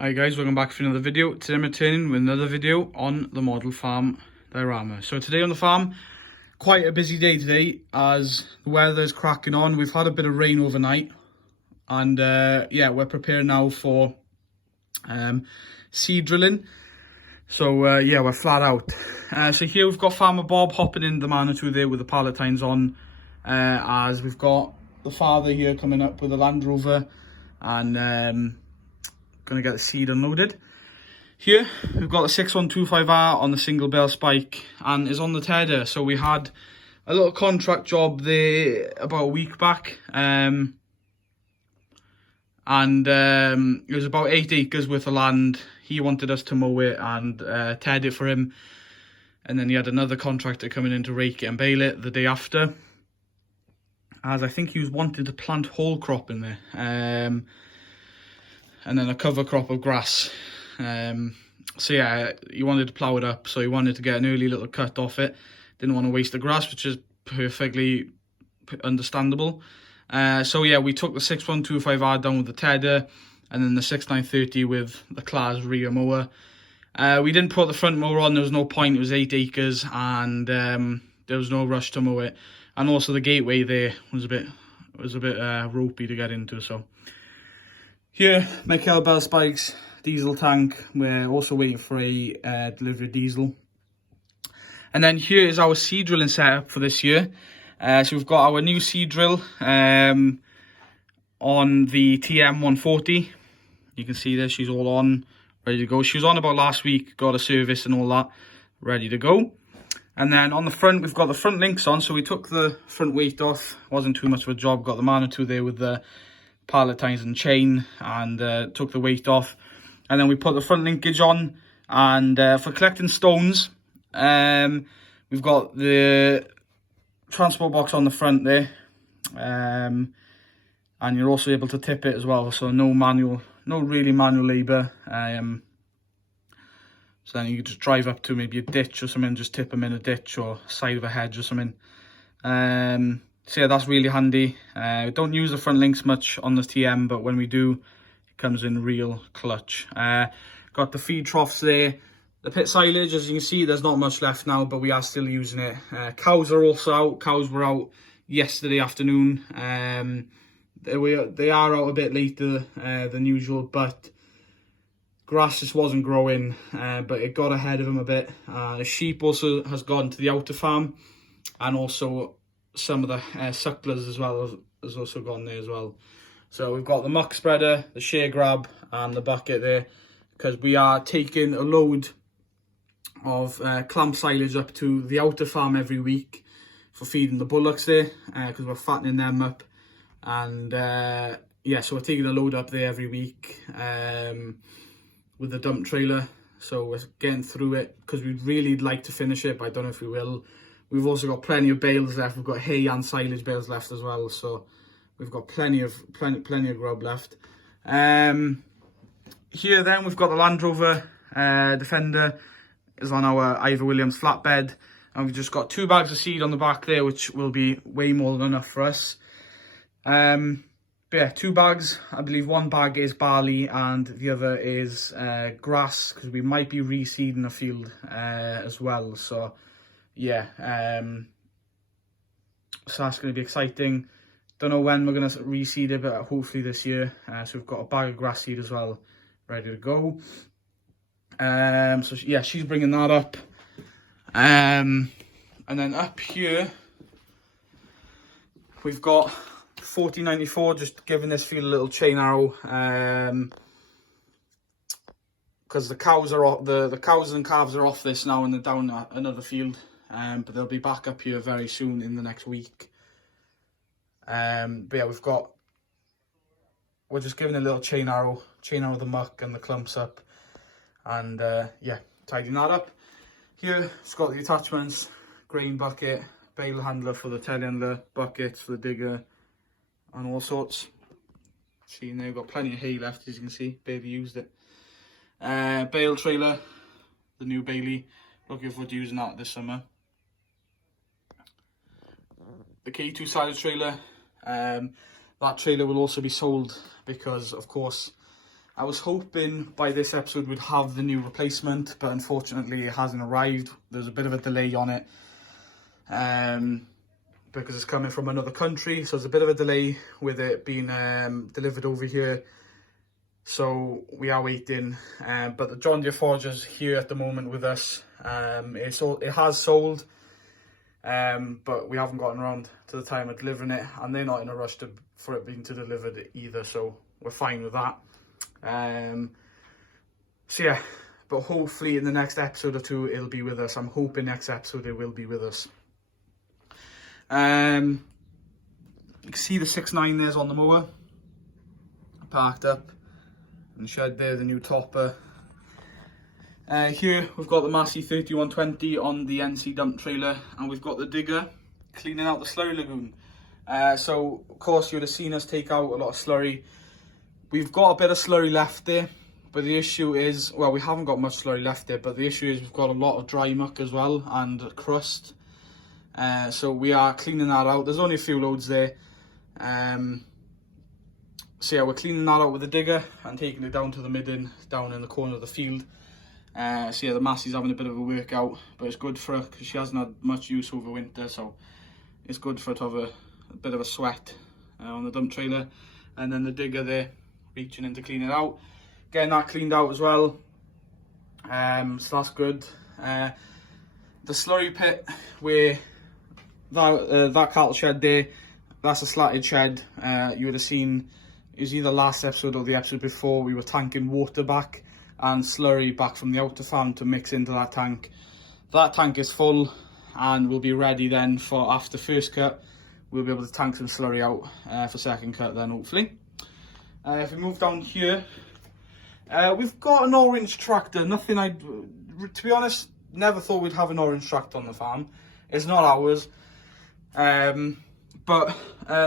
Hi guys, welcome back for another video. Today I'm returning with another video on the model farm diorama. So today on the farm, quite a busy day today as the weather is cracking on. We've had a bit of rain overnight and yeah, we're preparing now for seed drilling. So yeah, we're flat out. So here we've got Farmer Bob hopping in the Manitou there with the palatines on, as we've got the father here coming up with a Land Rover and gonna get the seed unloaded. Here we've got the 6125R on the single bell spike and is on the tedder. So we had a little contract job there about a week back, and it was about 8 acres worth of land. He wanted us to mow it and ted it for him, and then he had another contractor coming in to rake it and bale it the day after, as I think he was wanting to plant whole crop in there, and then a cover crop of grass. So yeah, he wanted to plough it up, so he wanted to get an early little cut off it. Didn't want to waste the grass, which is perfectly understandable. So yeah, we took the 6125R down with the tedder, and then the 6930 with the Claas rear mower. We didn't put the front mower on, there was no point, it was 8 acres, and there was no rush to mow it. And also the gateway there was a bit ropey to get into, so. Here, Michael Bell Spikes diesel tank. We're also waiting for a delivery of diesel. And then here is our seed drilling setup for this year. So we've got our new seed drill on the TM140. You can see there, she's all on, ready to go. She was on about last week, got a service and all that, ready to go. And then on the front, we've got the front links on. So we took the front weight off, wasn't too much of a job. Got the Manitou there with the palatines and chain, and took the weight off. And then we put the front linkage on, and for collecting stones, we've got the transport box on the front there, and you're also able to tip it as well, so no really manual labour. So then you can just drive up to maybe a ditch or something, just tip them in a ditch or side of a hedge or something. So yeah, that's really handy. We don't use the front links much on the TM, but when we do, it comes in real clutch. Got the feed troughs there. The pit silage, as you can see, there's not much left now, but we are still using it. Cows are also out. Cows were out yesterday afternoon. They are out a bit later than usual, but grass just wasn't growing, but it got ahead of them a bit. The sheep also has gone to the outer farm, and also some of the sucklers as well has also gone there as well. So we've got the muck spreader, the share grab, and the bucket there, because we are taking a load of clamp silage up to the outer farm every week for feeding the bullocks there, because we're fattening them up. And yeah, so we're taking a load up there every week with the dump trailer. So we're getting through it, because we'd really like to finish it, but I don't know if we will. We've also got plenty of bales left. We've got hay and silage bales left as well, so we've got plenty of grub left. Here then we've got the Land Rover Defender is on our Ivor Williams flatbed, and we've just got 2 bags of seed on the back there, which will be way more than enough for us. But yeah, 2 bags. I believe 1 bag is barley and the other is grass, because we might be reseeding a field as well. So yeah, so that's going to be exciting. Don't know when we're going to reseed it, but hopefully this year. So we've got a bag of grass seed as well, ready to go. So yeah, she's bringing that up. And then up here, we've got 1494, just giving this field a little chain arrow. Because the cows are off, the cows and calves are off this now, and they're down at another field. But they'll be back up here very soon in the next week. But yeah, we're just giving a little chain arrow the muck and the clumps up, and yeah, tidying that up. Here it's got the attachments: grain bucket, bale handler for the telehandler, buckets for the digger, and all sorts. See, now we've got plenty of hay left, as you can see, barely used it. Bale trailer, the new Bailey, looking forward to using that this summer. The K2 silage trailer, that trailer will also be sold, because of course I was hoping by this episode we'd have the new replacement, but unfortunately it hasn't arrived. There's a bit of a delay on it because it's coming from another country, so there's a bit of a delay with it being delivered over here. So we are waiting, but the John Deere Forager's here at the moment with us. It has sold, but we haven't gotten around to the time of delivering it, and they're not in a rush for it being delivered either, so we're fine with that. So yeah, but hopefully in the next episode or two it'll be with us. I'm hoping next episode it will be with us. You can see the 6.9 there's on the mower, parked up, and shed there, the new topper. Here we've got the Massey 3120 on the NC dump trailer, and we've got the digger cleaning out the slurry lagoon. So of course you would have seen us take out a lot of slurry. We've got a bit of slurry left there, but the issue is, well, we haven't got much slurry left there, but the issue is we've got a lot of dry muck as well, and crust. So we are cleaning that out. There's only a few loads there. So yeah, we're cleaning that out with the digger and taking it down to the midden, down in the corner of the field. So yeah, the Massey's having a bit of a workout, but it's good for her because she hasn't had much use over winter, so it's good for her to have a bit of a sweat on the dump trailer. And then the digger there, reaching in to clean it out, getting that cleaned out as well. So that's good. The slurry pit where that cattle shed there, that's a slatted shed. You would have seen, it was either last episode or the episode before, we were tanking water back and slurry back from the outer farm to mix into that tank. That tank is full and we'll be ready then for after first cut. We'll be able to tank some slurry out for second cut then, hopefully. If we move down here, we've got an orange tractor. Nothing to be honest, never thought we'd have an orange tractor on the farm. It's not ours. But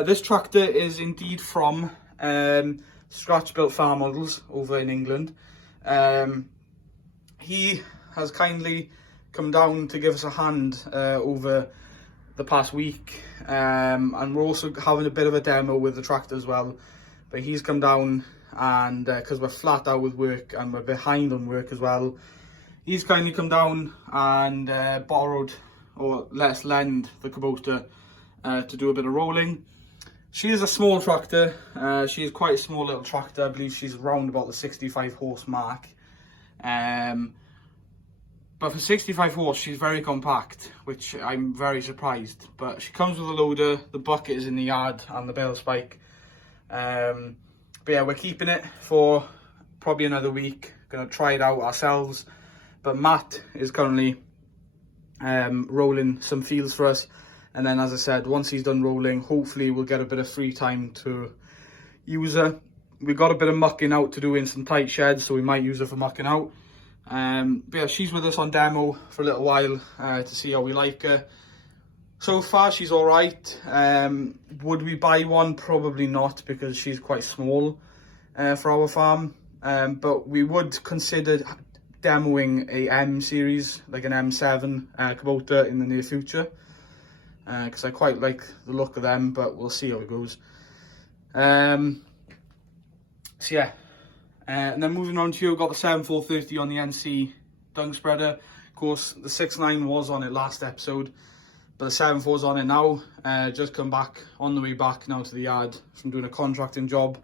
this tractor is indeed from Scratch Built Farm Models over in England. He has kindly come down to give us a hand over the past week, and we're also having a bit of a demo with the tractor as well. But he's come down, and because we're flat out with work and we're behind on work as well, he's kindly come down and borrowed, or let us lend, the Kubota to do a bit of rolling. She is a small tractor. She is quite a small little tractor. I believe she's around about the 65 horse mark. But for 65 horse, she's very compact, which I'm very surprised. But she comes with a loader, the bucket is in the yard, and the bale spike. But yeah, we're keeping it for probably another week. Gonna try it out ourselves. But Matt is currently rolling some fields for us. And then, as I said, once he's done rolling, hopefully we'll get a bit of free time to use her. We've got a bit of mucking out to do in some tight sheds, so we might use her for mucking out. But yeah, she's with us on demo for a little while to see how we like her. So far, she's all right. Would we buy one? Probably not, because she's quite small for our farm. But we would consider demoing a M series, like an M7 Kubota in the near future. Because I quite like the look of them, but we'll see how it goes. So yeah, and then moving on to here, we've got the 7430 on the NC dung spreader. Of course, the 6.9 was on it last episode, but the 7.4's on it now. Just come back, on the way back now to the yard from doing a contracting job.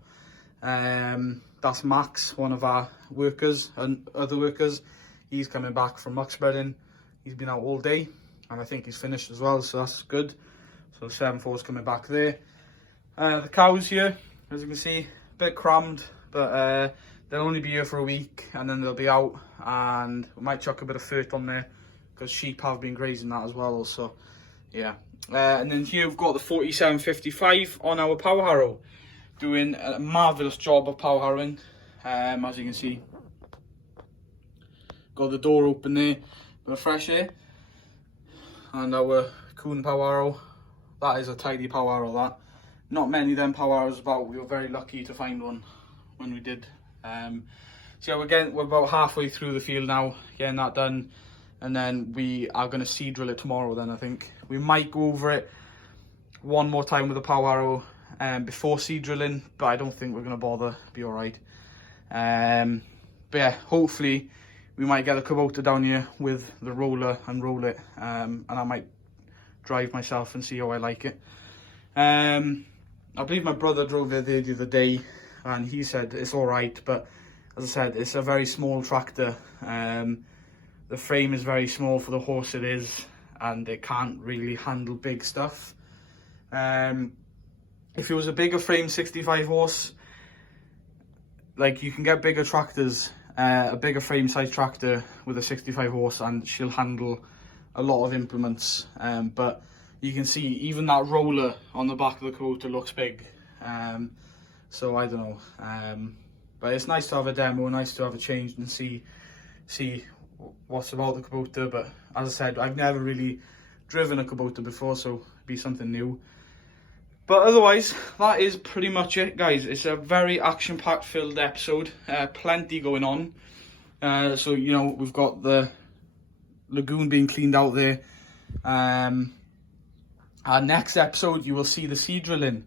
That's Max, one of our workers and other workers. He's coming back from muck spreading. He's been out all day, and I think he's finished as well, so that's good. So 7.4's coming back there. The cows here, as you can see, a bit crammed, but they'll only be here for a week and then they'll be out, and we might chuck a bit of fert on there because sheep have been grazing that as well, so yeah. And then here we've got the 4755 on our power harrow, doing a marvellous job of power harrowing. As you can see, got the door open there, bit of fresh air. And our Coon power harrow, that is a tidy power harrow, that. Not many of them power harrows about. We were very lucky to find one when we did. So yeah, we're about halfway through the field now, getting that done. And then we are going to seed drill it tomorrow then, I think. We might go over it one more time with a power harrow before seed drilling, but I don't think we're going to bother. Be alright. But yeah, hopefully we might get a Kubota down here with the roller and roll it, and I might drive myself and see how I like it. I believe my brother drove it there the other day and he said it's alright, but as I said, it's a very small tractor. The frame is very small for the horse it is, and it can't really handle big stuff. If it was a bigger frame, 65 horse, like you can get bigger tractors, a bigger frame size tractor with a 65 horse, and she'll handle a lot of implements. But you can see even that roller on the back of the Kubota looks big. So I don't know. But it's nice to have a demo, nice to have a change and see what's about the Kubota. But as I said, I've never really driven a Kubota before, so it'll be something new. But otherwise, that is pretty much it, guys. It's a very action-packed filled episode. Plenty going on. So, you know, we've got the lagoon being cleaned out there. Our next episode, you will see the seed drilling.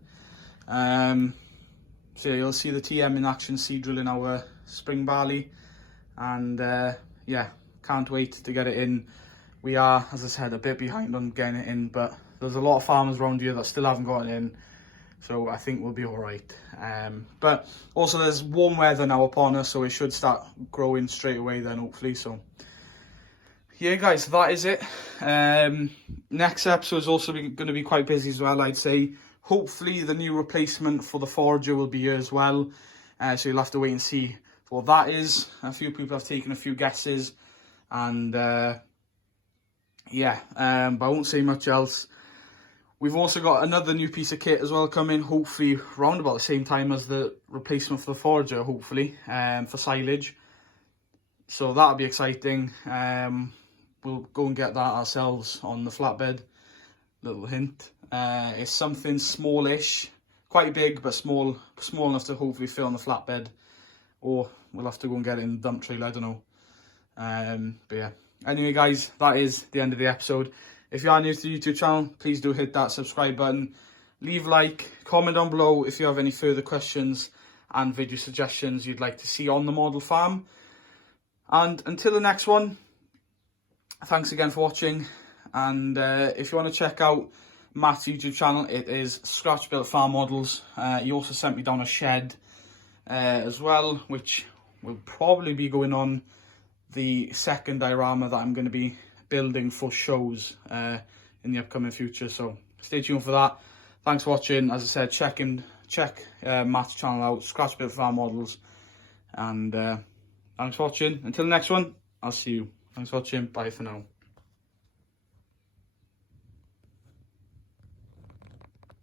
So you'll see the TM in action, seed drilling our spring barley. And yeah, can't wait to get it in. We are, as I said, a bit behind on getting it in, but there's a lot of farmers around here that still haven't got it in, so I think we'll be all right. But also there's warm weather now upon us, so it should start growing straight away then, hopefully. So yeah, guys, that is it. Next episode is also going to be quite busy as well, I'd say. Hopefully the new replacement for the forager will be here as well, so you'll have to wait and see what that is. A few people have taken a few guesses, and yeah, but I won't say much else. We've also got another new piece of kit as well coming, hopefully around about the same time as the replacement for the forager, hopefully, for silage. So that'll be exciting. We'll go and get that ourselves on the flatbed. Little hint. It's something smallish, quite big, but small enough to hopefully fit on the flatbed. Or we'll have to go and get it in the dump trailer, I don't know. But yeah. Anyway, guys, that is the end of the episode. If you are new to the YouTube channel, please do hit that subscribe button. Leave a like, comment down below if you have any further questions and video suggestions you'd like to see on the model farm. And until the next one, thanks again for watching. And if you want to check out Matt's YouTube channel, it is Scratch Built Farm Models. He also sent me down a shed as well, which will probably be going on the second diorama that I'm going to be building for shows in the upcoming future. So stay tuned for that. Thanks for watching. As I said, check Matt's channel out, Scratch Built Farm Models. And thanks for watching. Until the next one, I'll see you. Thanks for watching. Bye for now.